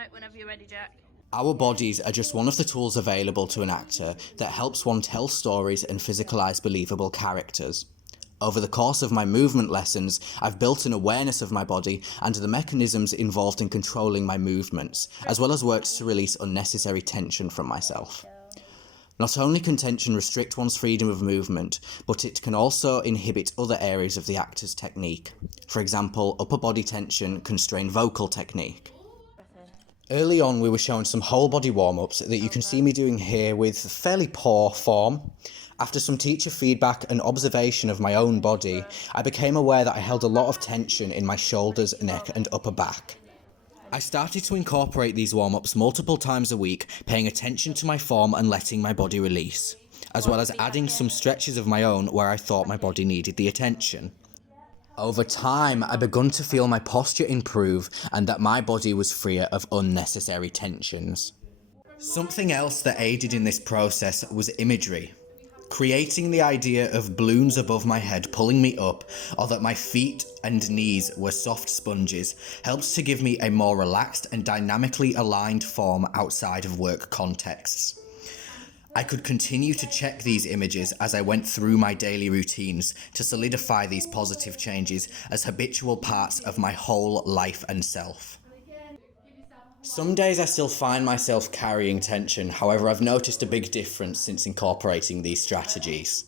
Right, whenever you're ready, Jack. Our bodies are just one of the tools available to an actor that helps one tell stories and physicalize believable characters. Over the course of my movement lessons, I've built an awareness of my body and the mechanisms involved in controlling my movements, as well as worked to release unnecessary tension from myself. Not only can tension restrict one's freedom of movement, but it can also inhibit other areas of the actor's technique. For example, upper body tension can strain vocal technique. Early on, we were showing some whole body warm-ups that you can see me doing here with fairly poor form. After some teacher feedback and observation of my own body, I became aware that I held a lot of tension in my shoulders, neck and upper back. I started to incorporate these warm-ups multiple times a week, paying attention to my form and letting my body release, as well as adding some stretches of my own where I thought my body needed the attention. Over time, I begun to feel my posture improve and that my body was freer of unnecessary tensions. Something else that aided in this process was imagery. Creating the idea of balloons above my head pulling me up, or that my feet and knees were soft sponges, helps to give me a more relaxed and dynamically aligned form outside of work contexts. I could continue to check these images as I went through my daily routines to solidify these positive changes as habitual parts of my whole life and self. Some days I still find myself carrying tension, however I've noticed a big difference since incorporating these strategies.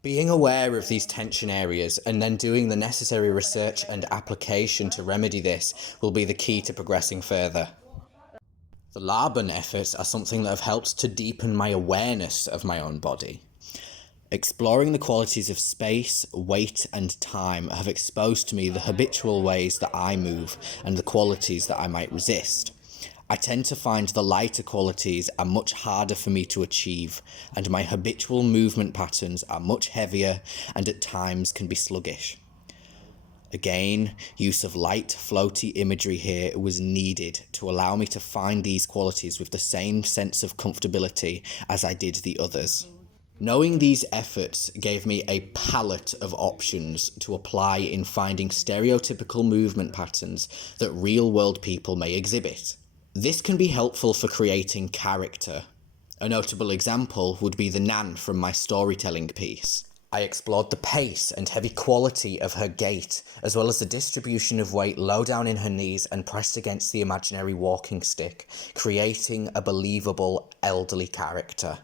Being aware of these tension areas and then doing the necessary research and application to remedy this will be the key to progressing further. The Laban efforts are something that have helped to deepen my awareness of my own body. Exploring the qualities of space, weight and time have exposed to me the habitual ways that I move and the qualities that I might resist. I tend to find the lighter qualities are much harder for me to achieve, and my habitual movement patterns are much heavier and at times can be sluggish. Again, use of light, floaty imagery here was needed to allow me to find these qualities with the same sense of comfortability as I did the others. Knowing these efforts gave me a palette of options to apply in finding stereotypical movement patterns that real-world people may exhibit. This can be helpful for creating character. A notable example would be the Nan from my storytelling piece. I explored the pace and heavy quality of her gait, as well as the distribution of weight low down in her knees and pressed against the imaginary walking stick, creating a believable elderly character.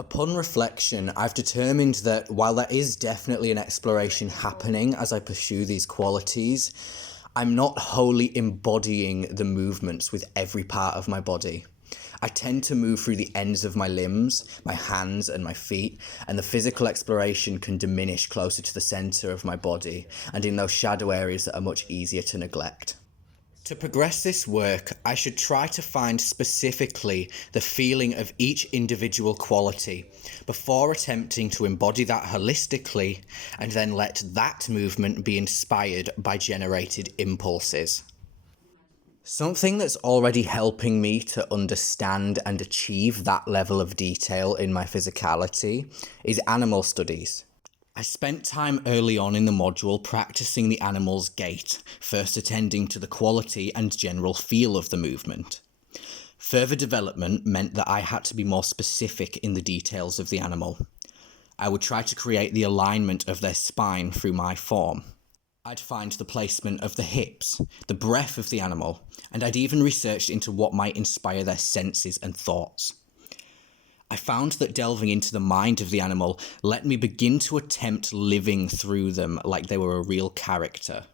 Upon reflection, I've determined that while there is definitely an exploration happening as I pursue these qualities, I'm not wholly embodying the movements with every part of my body. I tend to move through the ends of my limbs, my hands and my feet, and the physical exploration can diminish closer to the centre of my body and in those shadow areas that are much easier to neglect. To progress this work, I should try to find specifically the feeling of each individual quality before attempting to embody that holistically, and then let that movement be inspired by generated impulses. Something that's already helping me to understand and achieve that level of detail in my physicality is animal studies. I spent time early on in the module practicing the animal's gait, first attending to the quality and general feel of the movement. Further development meant that I had to be more specific in the details of the animal. I would try to create the alignment of their spine through my form. I'd find the placement of the hips, the breath of the animal, and I'd even researched into what might inspire their senses and thoughts. I found that delving into the mind of the animal let me begin to attempt living through them like they were a real character.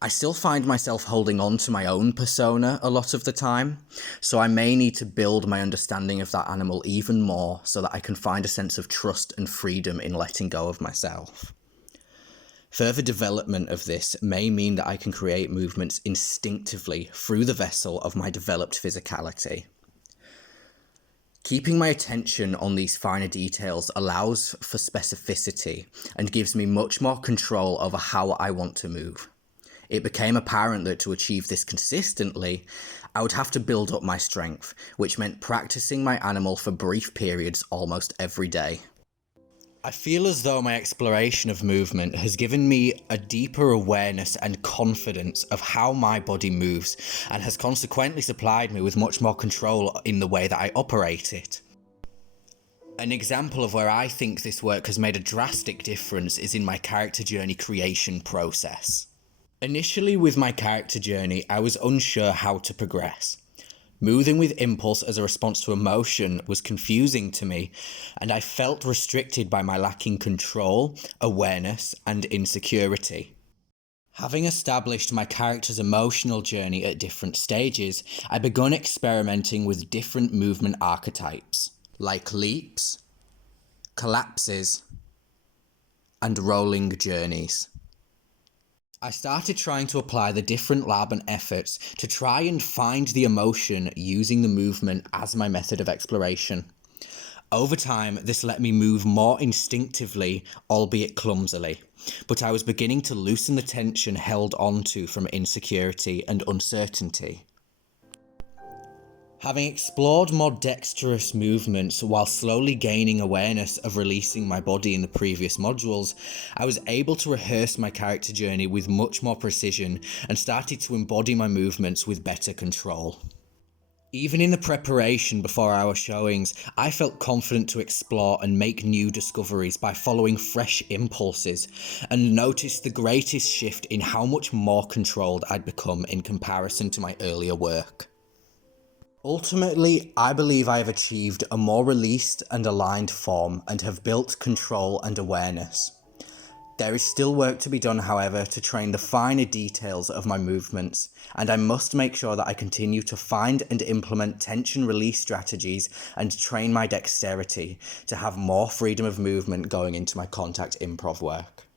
I still find myself holding on to my own persona a lot of the time, so I may need to build my understanding of that animal even more so that I can find a sense of trust and freedom in letting go of myself. Further development of this may mean that I can create movements instinctively through the vessel of my developed physicality. Keeping my attention on these finer details allows for specificity and gives me much more control over how I want to move. It became apparent that to achieve this consistently, I would have to build up my strength, which meant practicing my animal for brief periods almost every day. I feel as though my exploration of movement has given me a deeper awareness and confidence of how my body moves, and has consequently supplied me with much more control in the way that I operate it. An example of where I think this work has made a drastic difference is in my character journey creation process. Initially with my character journey, I was unsure how to progress. Moving with impulse as a response to emotion was confusing to me, and I felt restricted by my lacking control, awareness, and insecurity. Having established my character's emotional journey at different stages, I began experimenting with different movement archetypes, like leaps, collapses, and rolling journeys. I started trying to apply the different lab and efforts to try and find the emotion using the movement as my method of exploration. Over time, this let me move more instinctively, albeit clumsily, but I was beginning to loosen the tension held onto from insecurity and uncertainty. Having explored more dexterous movements while slowly gaining awareness of releasing my body in the previous modules, I was able to rehearse my character journey with much more precision and started to embody my movements with better control. Even in the preparation before our showings, I felt confident to explore and make new discoveries by following fresh impulses, and noticed the greatest shift in how much more controlled I'd become in comparison to my earlier work. Ultimately, I believe I have achieved a more released and aligned form and have built control and awareness. There is still work to be done, however, to train the finer details of my movements, and I must make sure that I continue to find and implement tension release strategies and train my dexterity to have more freedom of movement going into my contact improv work.